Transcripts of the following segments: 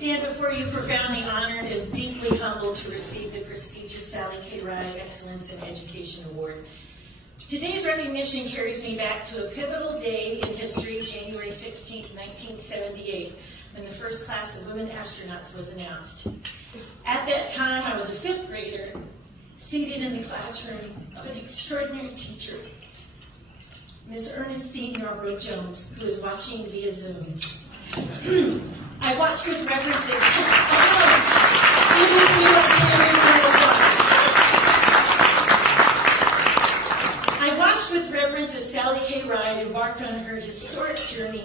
stand before you profoundly honored and deeply humbled to receive the prestigious Sally K. Ride Excellence in Education Award. Today's recognition carries me back to a pivotal day in history, January 16, 1978, when the first class of women astronauts was announced. At that time, I was a 5th grader, seated in the classroom of an extraordinary teacher, Miss Ernestine Yarborough Jones, who is watching via Zoom. I watched with references. I watched with reverence as Sally K. Ride embarked on her historic journey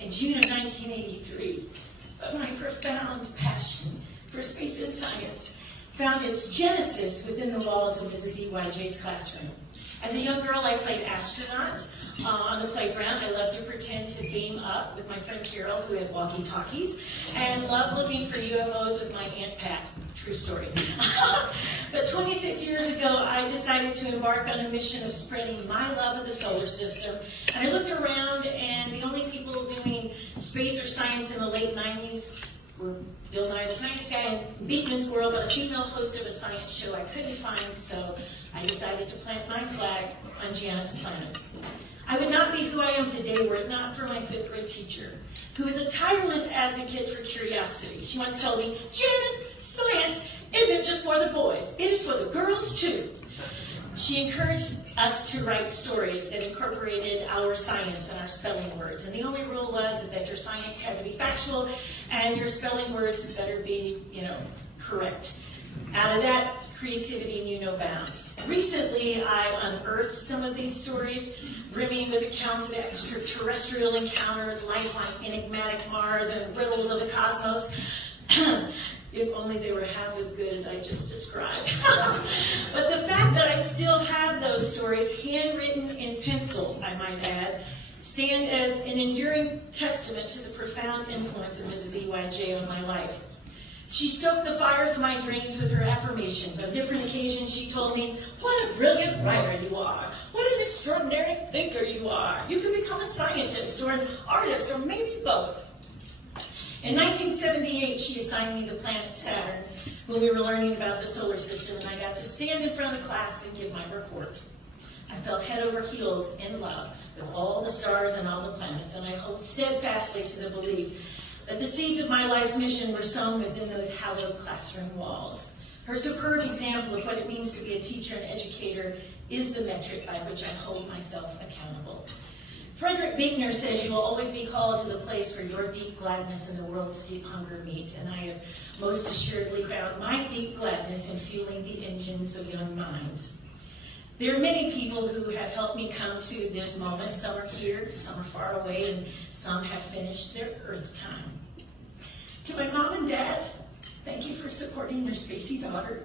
in June of 1983. But my profound passion for space and science found its genesis within the walls of Mrs. EYJ's classroom. As a young girl, I played astronaut on the playground. I loved to pretend to beam up with my friend Carol, who had walkie-talkies, and loved looking for UFOs with my Aunt Pat. True story. But 26 years ago, I decided to embark on a mission of spreading my love of the solar system. And I looked around, and the only people doing space or science in the late 90s were Bill Nye the Science Guy and Beekman's World, but a female host of a science show I couldn't find, so I decided to plant my flag on Janet's planet. I would not be who I am today were it not for my 5th grade teacher, who is a tireless advocate for curiosity. She once told me, "Janet, science isn't just for the boys, it is for the girls too." She encouraged us to write stories that incorporated our science and our spelling words. And the only rule was that your science had to be factual and your spelling words better be, correct. Out of that, creativity knew no bounds. Recently, I unearthed some of these stories, brimming with accounts of extraterrestrial encounters, life on enigmatic Mars, and riddles of the cosmos. If only they were half as good as I just described. But the fact that I still have those stories, handwritten in pencil, I might add, stand as an enduring testament to the profound influence of Mrs. EYJ on my life. She stoked the fires of my dreams with her affirmations. On different occasions, she told me, "What a brilliant writer you are. What an extraordinary thinker you are. You can become a scientist or an artist or maybe both." In 1978, she assigned me the planet Saturn when we were learning about the solar system, and I got to stand in front of the class and give my report. I felt head over heels in love with all the stars and all the planets, and I hold steadfastly to the belief that the seeds of my life's mission were sown within those hallowed classroom walls. Her superb example of what it means to be a teacher and educator is the metric by which I hold myself accountable. Frederick Buechner says you will always be called to the place where your deep gladness and the world's deep hunger meet, and I have most assuredly found my deep gladness in fueling the engines of young minds. There are many people who have helped me come to this moment. Some are here, some are far away, and some have finished their Earth time. To my mom and dad, thank you for supporting your spacey daughter.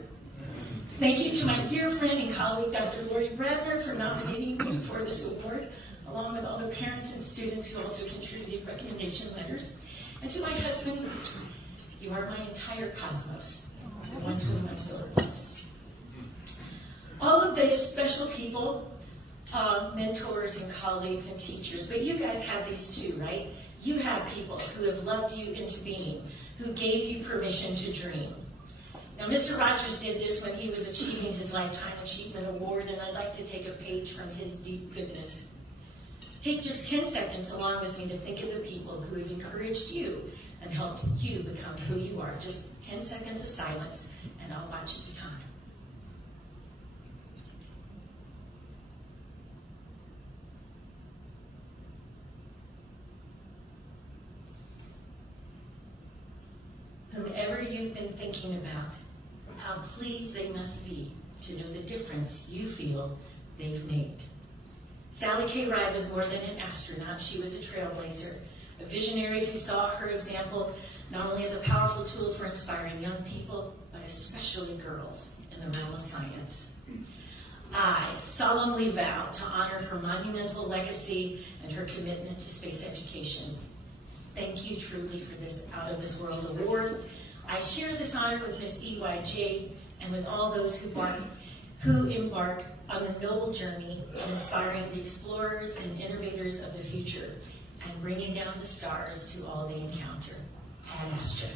Thank you to my dear friend and colleague, Dr. Lori Bradner, for nominating me for this award, along with all the parents and students who also contributed recommendation letters. And to my husband, you are my entire cosmos, the one whom my soul loves. All of those special people, mentors and colleagues and teachers, but you guys have these too, right? You have people who have loved you into being, who gave you permission to dream. Now, Mr. Rogers did this when he was achieving his Lifetime Achievement Award, and I'd like to take a page from his deep goodness. Take just 10 seconds along with me to think of the people who have encouraged you and helped you become who you are. Just 10 seconds of silence, and I'll watch the time. Whomever you've been thinking about, how pleased they must be to know the difference you feel they've made. Sally K. Ride was more than an astronaut. She was a trailblazer, a visionary who saw her example not only as a powerful tool for inspiring young people, but especially girls in the realm of science. I solemnly vow to honor her monumental legacy and her commitment to space education. Thank you truly for this Out of This World award. I share this honor with Ms. EYJ and with all those who embark on the noble journey of inspiring the explorers and innovators of the future and bringing down the stars to all they encounter. Ad Astra.